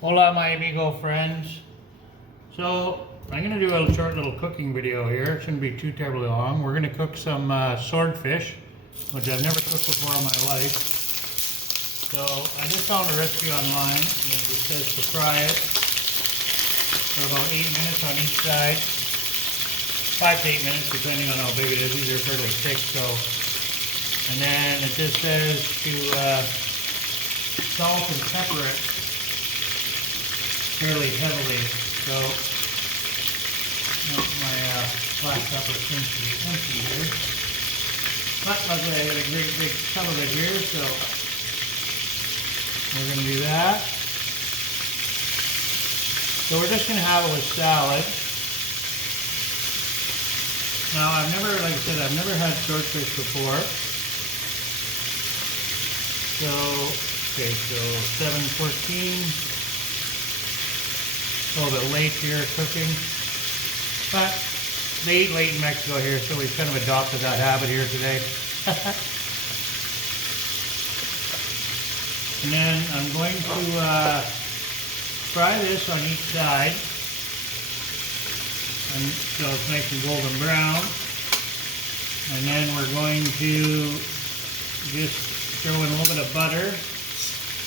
Hola, my amigo friends. So I'm going to do a short little cooking video here. It shouldn't be too terribly long. We're going to cook some swordfish, which I've never cooked before in my life. So I just found a recipe online. It says to fry it for about 8 minutes on each side. 5 to 8 minutes depending on how big it is. These are fairly thick, so. And then it just says to salt and pepper it fairly heavily. So my black pepper seems to be empty here. But luckily I got a great big tub of it here, so we're going to do that. So we're just going to have it with salad. Now I've never, like I said, I've never had swordfish before. So, okay, so 7:14. A little bit late here cooking, but they eat late in Mexico here, so we've kind of adopted that habit here today. And then I'm going to fry this on each side, and so it's nice and golden brown. And then we're going to just throw in a little bit of butter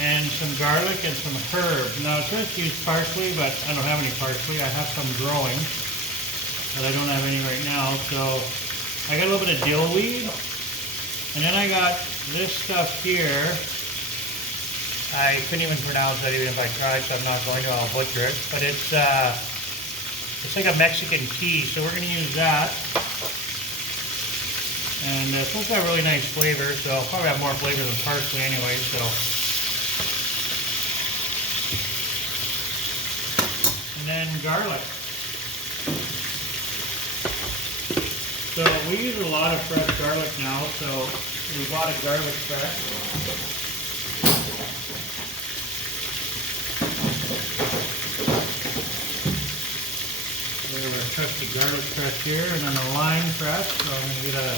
and some garlic and some herbs. Now it's supposed to use parsley, but I don't have any parsley. I have some growing, but I don't have any right now. So I got a little bit of dill weed, and then I got this stuff here. I couldn't even pronounce that even if I tried, so I'm not going to. I'll butcher it. But it's like a Mexican tea, so we're going to use that. And it's supposed to have really nice flavor, so I'll probably have more flavor than parsley anyway. So. And then garlic. So we use a lot of fresh garlic now, so we bought a garlic press. We have a trusty garlic press here, and then a lime press. So I'm going to get a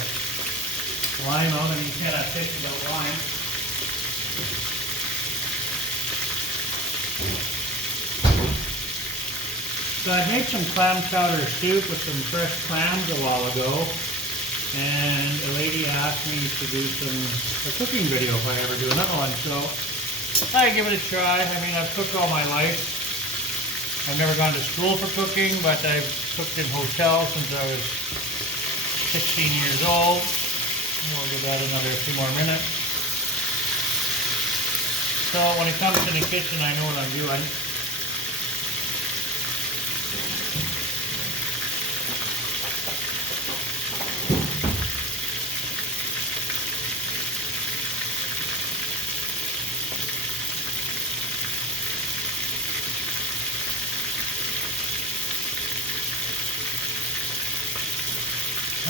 lime out, and you cannot taste about lime. So I made some clam chowder soup with some fresh clams a while ago, and a lady asked me to do a cooking video if I ever do another one, so I give it a try. I mean, I've cooked all my life. I've never gone to school for cooking, but I've cooked in hotels since I was 16 years old. We'll give that another few more minutes. So when it comes to the kitchen, I know what I'm doing.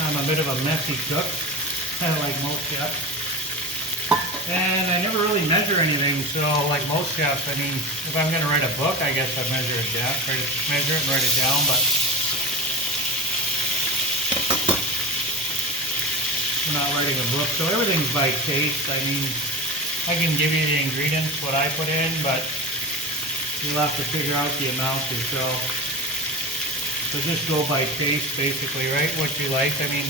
I'm a bit of a messy cook, kind of like most chefs. And I never really measure anything, so like most chefs, I mean, if I'm going to write a book, I guess I'd measure it down, measure it and write it down, but I'm not writing a book, so everything's by taste. I mean, I can give you the ingredients, what I put in, but you'll have to figure out the amount yourself. So just go by taste, basically, right? What you like. I mean,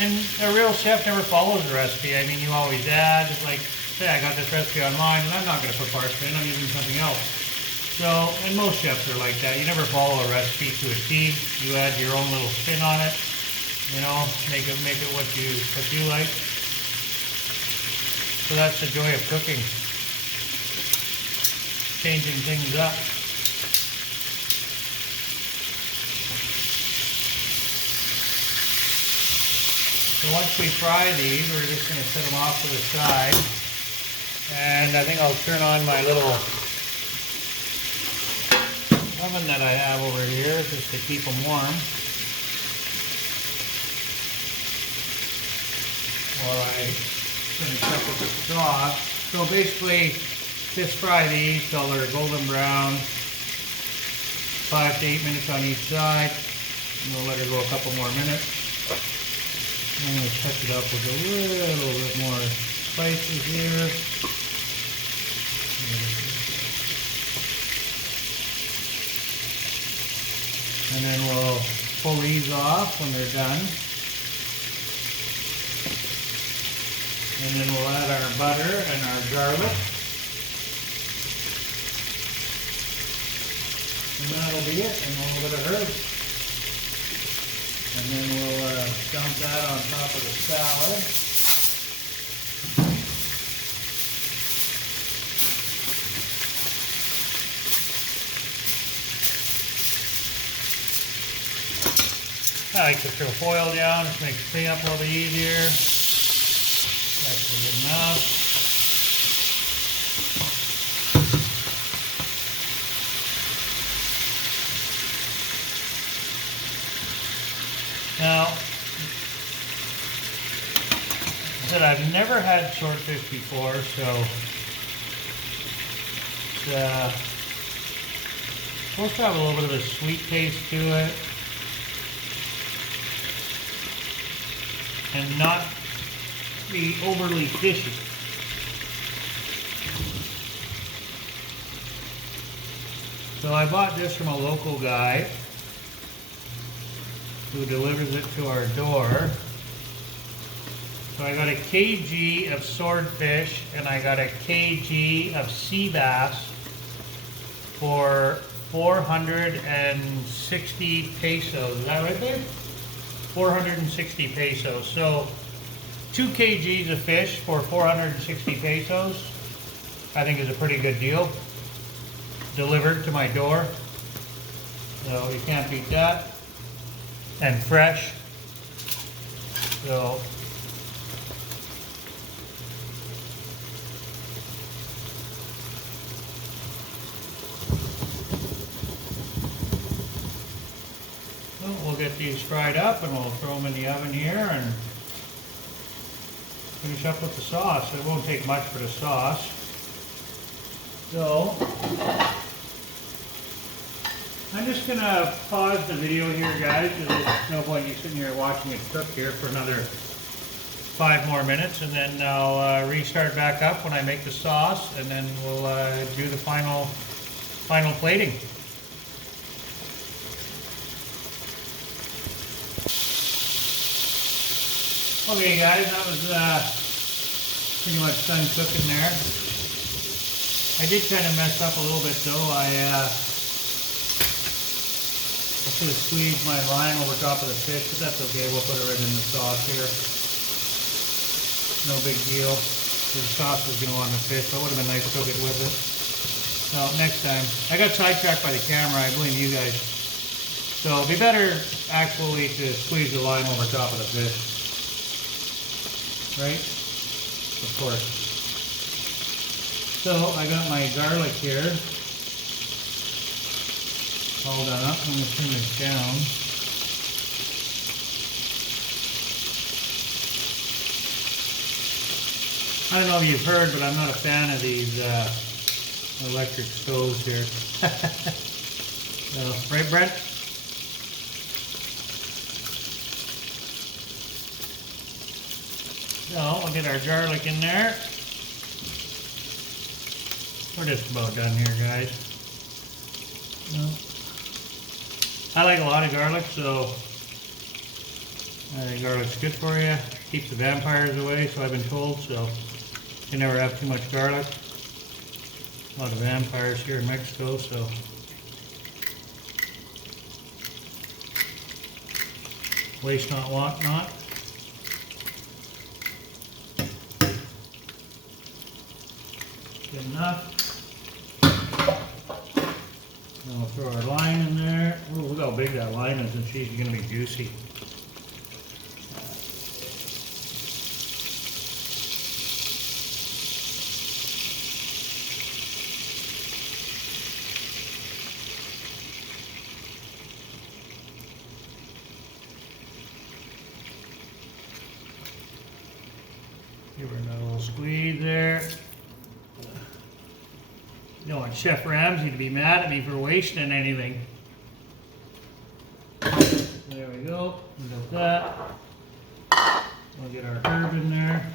and a real chef never follows a recipe. I mean, you always add, like, say, I got this recipe online, and I'm not going to put parsley in, I'm using something else. So, and most chefs are like that. You never follow a recipe to a T. You add your own little spin on it. You know, make it what you like. So that's the joy of cooking. Changing things up. So once we fry these, we're just going to set them off to the side. And I think I'll turn on my little oven that I have over here just to keep them warm. While I finish up with the sauce. So basically, just fry these till they're golden brown. 5 to 8 minutes on each side. And we'll let her go a couple more minutes. I'm going to touch it up with a little bit more spices here. And then we'll pull these off when they're done. And then we'll add our butter and our garlic. And that'll be it, and a little bit of herbs. And then we'll dump that on top of the salad. I like to throw foil down, just makes cleanup a little bit easier. That's good enough. Now, I said I've never had swordfish before, so it's supposed to have a little bit of a sweet taste to it. And not be overly fishy. So I bought this from a local guy who delivers it to our door. So I got a kg of swordfish and I got a kg of sea bass for 460 pesos. Is that right there? 460 pesos. So 2 kgs of fish for 460 pesos, I think is a pretty good deal. Delivered to my door. So you can't beat that. And fresh. So we'll get these fried up and we'll throw them in the oven here and finish up with the sauce. It won't take much for the sauce. So I'm just going to pause the video here, guys, because there's no point you sitting here watching it cook here for another 5 more minutes, and then I'll restart back up when I make the sauce, and then we'll do the final plating. Okay, guys, that was pretty much done cooking there. I did kind of mess up a little bit, though. I should have squeezed my lime over top of the fish, but that's okay. We'll put it right in the sauce here. No big deal. The sauce was going to go on the fish, but it would have been nice to cook it with it. So next time. I got sidetracked by the camera. I blame you guys. So it'd be better actually to squeeze the lime over top of the fish. Right? Of course. So I got my garlic here. All done up. I'm going to turn this down. I don't know if you've heard, but I'm not a fan of these electric stoves here. So, right, Brent? So we'll get our garlic in there. We're just about done here, guys. I like a lot of garlic, so I think garlic's good for you. Keeps the vampires away, so I've been told, so you never have too much garlic. A lot of vampires here in Mexico, so. Waste not, want not. Good enough. Now we'll throw our lime in there. Ooh, look how big that lime is, and she's going to be juicy. Give her another little squeeze there. You don't want Chef Ramsay to be mad at me for wasting anything. There go. We got that. We'll get our herb in there.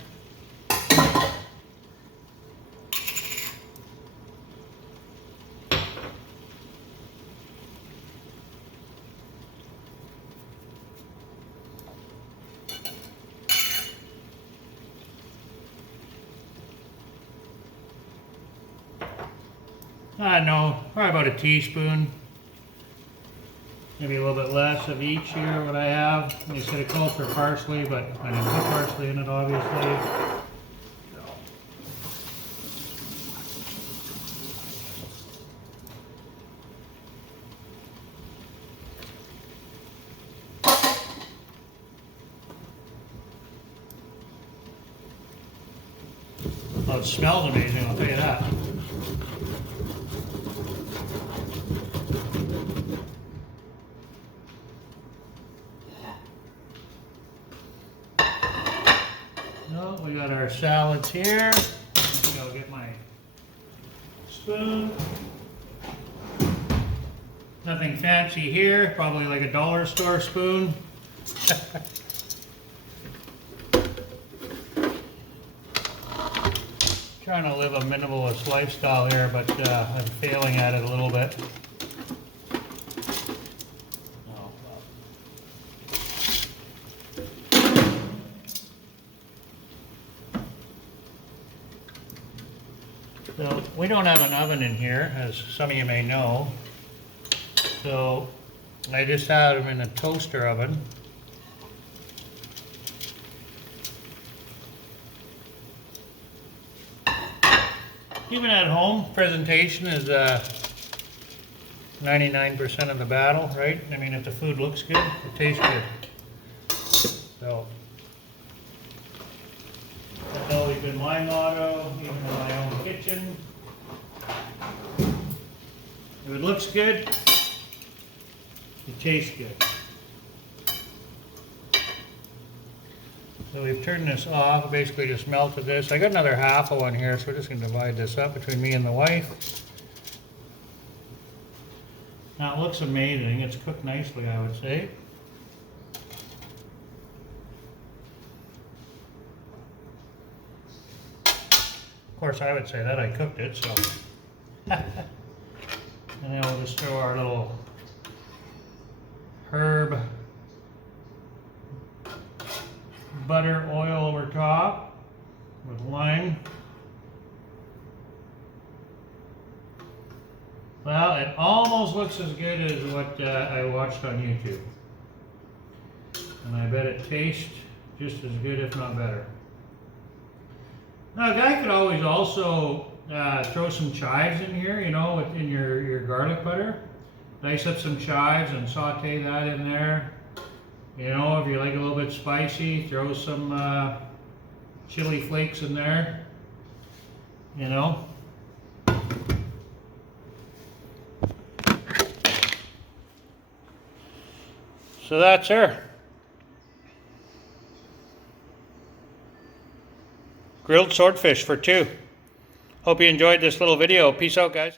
I don't know, probably about a teaspoon. Maybe a little bit less of each here, what I have. They said it called for parsley, but I didn't put parsley in it, obviously. Oh, it smells amazing, I'll tell you that. Oh, we got our salads here. I'll get my spoon. Nothing fancy here, probably like a dollar store spoon. Trying to live a minimalist lifestyle here, but I'm failing at it a little bit. So we don't have an oven in here, as some of you may know. So I just had them in a toaster oven. Even at home, presentation is 99% of the battle, right? I mean, if the food looks good, it tastes good. So that's always been my motto, even in my own kitchen. If it looks good, it tastes good. So we've turned this off, basically just melted this. I got another half of one here, so we're just going to divide this up between me and the wife. Now it looks amazing. It's cooked nicely, I would say. Of course, I would say that I cooked it, so. And then we'll just throw our little herb butter oil over top with lime. Well, it almost looks as good as what I watched on YouTube. And I bet it tastes just as good, if not better. Now, a guy could always also throw some chives in here, you know, in your garlic butter. Dice up some chives and saute that in there. You know, if you like a little bit spicy, throw some chili flakes in there. You know. So that's her. Grilled swordfish for two. Hope you enjoyed this little video. Peace out, guys.